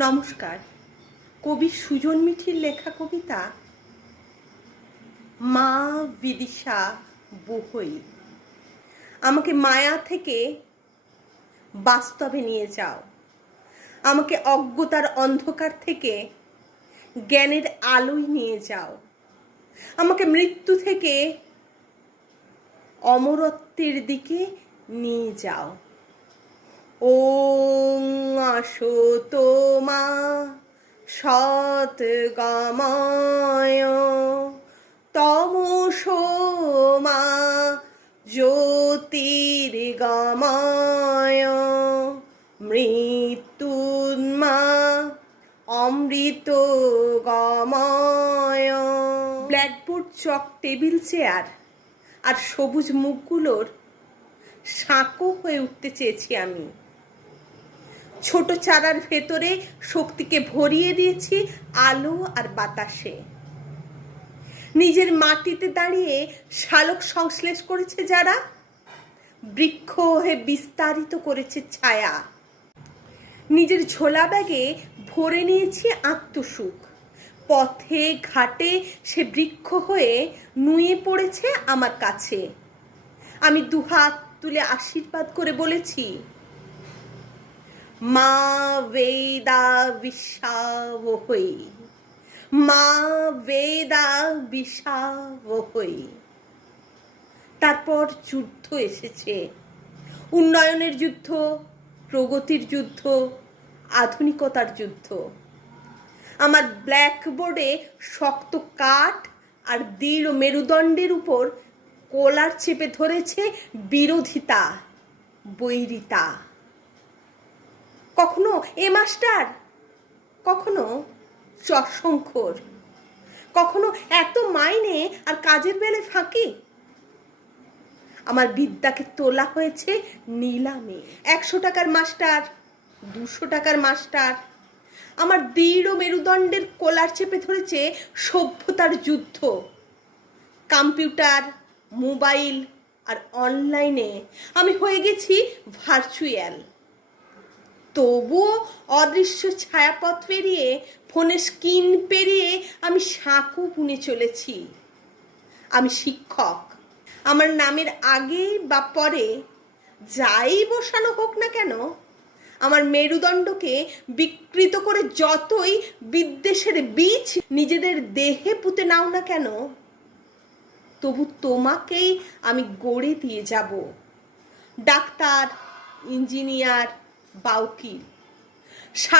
নমস্কার। কবি সুজন মিঠির লেখা কবিতা মা বিদিশা বহই। আমাকে মায়া থেকে বাস্তবে নিয়ে যাও, আমাকে অজ্ঞতার অন্ধকার থেকে জ্ঞানের আলোয় নিয়ে যাও, আমাকে মৃত্যু থেকে অমরত্বের দিকে নিয়ে যাও। ওং আসতো মা সৎগময় তমসো মা জ্যোতির্গময় মৃত্যুন্মা অমৃত গময়। ব্ল্যাকবোর্ড, চক, টেবিল, চেয়ার আর সবুজ মুখগুলোর সাঁকো হয়ে উঠতে চেয়েছি আমি। ছোট চারার ভেতরে শক্তিকে ভরিয়ে দিয়েছি আলো আর বাতাসে। নিজের মাটিতে দাঁড়িয়ে শালক সংশ্লেষ করেছে যারা, বৃক্ষ হয়ে বিস্তারিত করেছে ছায়া। নিজের ঝোলা ব্যাগে ভরে নিয়েছি আত্মসুখ। পথে ঘাটে সে বৃক্ষ হয়ে নুয়ে পড়েছে আমার কাছে। আমি দুহাত তুলে আশীর্বাদ করে বলেছি, মা বেদা বিশাবহৈ, মা বেদা বিশাবহৈ। তারপর যুদ্ধ এসেছে, উন্নয়নের যুদ্ধ, প্রগতির যুদ্ধ, আধুনিকতার যুদ্ধ। আমার ব্ল্যাকবোর্ডে শক্ত কাঠ আর দৃঢ় মেরুদণ্ডের উপর কলার চেপে ধরেছে বিরোধিতা, বৈরিতা। কখনো এ মাস্টার, কখনো চশংখোর, কখনো এত মাইনে আর কাজের বেলে ফাঁকি। আমার বিদ্যাকে তোলা হয়েছে নিলামে। 100 টাকার মাস্টার, 200 টাকার মাস্টার। আমার দৃঢ় মেরুদণ্ডের কলার চেপে ধরেছে সভ্যতার যুদ্ধ। কম্পিউটার, মোবাইল আর অনলাইনে আমি হয়ে গেছি ভার্চুয়াল। তবুও অদৃশ্য ছায়াপথ পেরিয়ে, ফোনের স্ক্রিন পেরিয়ে আমি সাঁকো বুনে চলেছি। আমি শিক্ষক। আমার নামের আগে বা পরে যাই বসানো হোক না কেন, আমার মেরুদণ্ডকে বিকৃত করে যতই বিদ্বেষের বীজ নিজেদের দেহে পুঁতে নাও না কেন, তবু তোমাকেই আমি গড়ে দিয়ে যাব। ডাক্তার, ইঞ্জিনিয়ার বা উকিল।